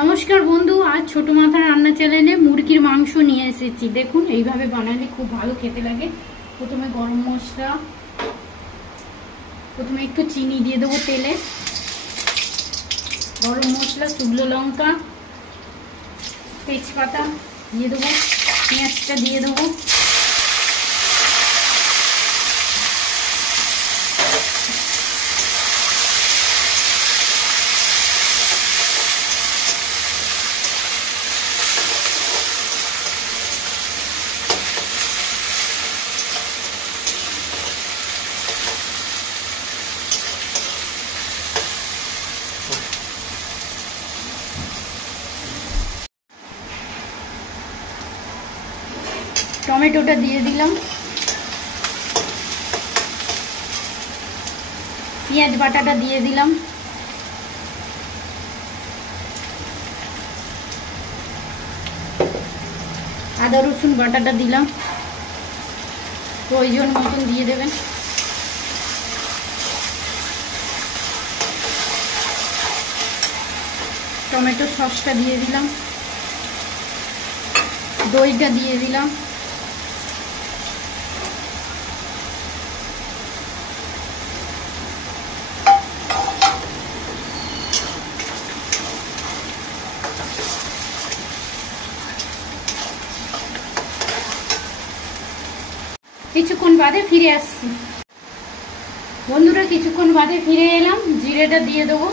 নমস্কার বন্ধু, আজ ছোট মাথা রান্না চ্যানেলে মুরগির মাংস নিয়ে এসেছি। দেখুন এইভাবে বানালে খুব ভালো খেতে লাগে। প্রথমে গরম মশলা, প্রথমে একটু চিনি দিয়ে দেবো তেলে, গরম মশলা, শুকনো লঙ্কা, তেজপাতা দিয়ে দেবো, পেঁয়াজটা দিয়ে দেবো, টমেটোটা দিয়ে দিলাম, পেঁয়াজ বাটাটা দিয়ে দিলাম, আদা রসুন বাটাটা দিলাম, প্রয়োজন মতন দিয়ে দেবেন। টমেটো সসটা দিয়ে দিলাম, দইটা দিয়ে দিলাম, কিছুক্ষণ বাদে ফিরে আসছি বন্ধুরা। কিছুক্ষণ বাদে ফিরে এলাম। জিরেটা দিয়ে দেবো,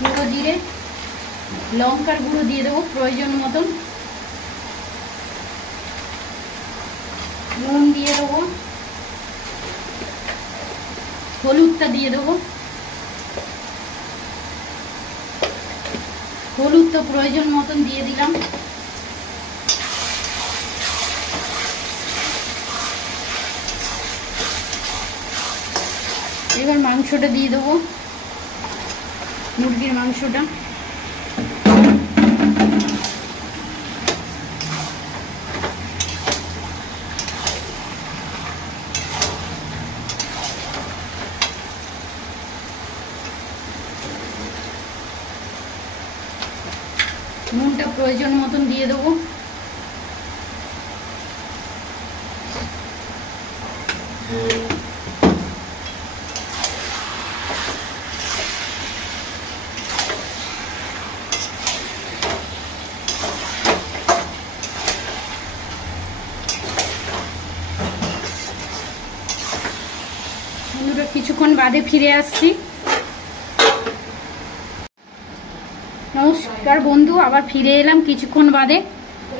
গুঁড়ো জিরে, লঙ্কার গুঁড়ো দিয়ে দেবো প্রয়োজন মতন, নুন দিয়ে দেবো, হলুদটা দিয়ে দেবো, হলুদটা প্রয়োজন মতন দিয়ে দিলাম। এবার মাংসটা দিয়ে দেবো, মুরগির মাংসটা। নুনটা প্রয়োজন মতন দিয়ে দেবো। কিছুক্ষণ বাদে ফিরে আসছি। নমস্কার বন্ধু, আবার ফিরে এলাম কিছুক্ষণ বাদে।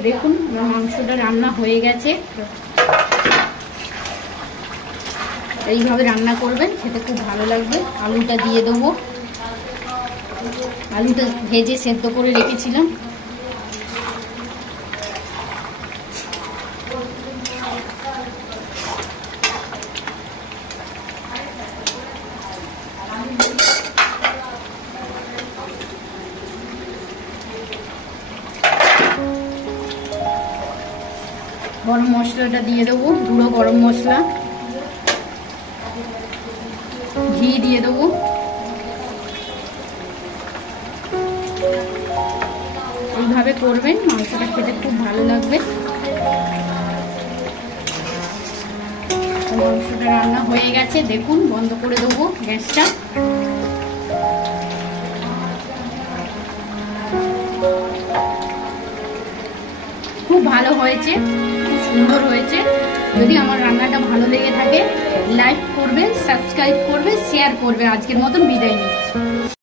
দেখুন মাংসটা রান্না হয়ে গেছে। এইভাবে রান্না করবেন, খেতে খুব ভালো লাগবে। আলুটা দিয়ে দেবো, আলুটা ভেজে সেদ্ধ করে রেখেছিলাম। গরম মশলাটা দিয়ে দেবো, গুঁড়ো গরম মশলা, ঘি দিয়ে দেবো, এইভাবে করবেন, মাংসটা খেতে খুব ভালো লাগবে। মাংসটা রান্না হয়ে গেছে, দেখুন বন্ধ করে দেবো গ্যাসটা। খুব ভালো হয়েছে, খুব সুন্দর হয়েছে। যদি আমার রান্নাটা ভালো লেগে থাকে লাইক করবেন, সাবস্ক্রাইব করবেন, শেয়ার করবেন। আজকের মতন বিদায় নিচ্ছি।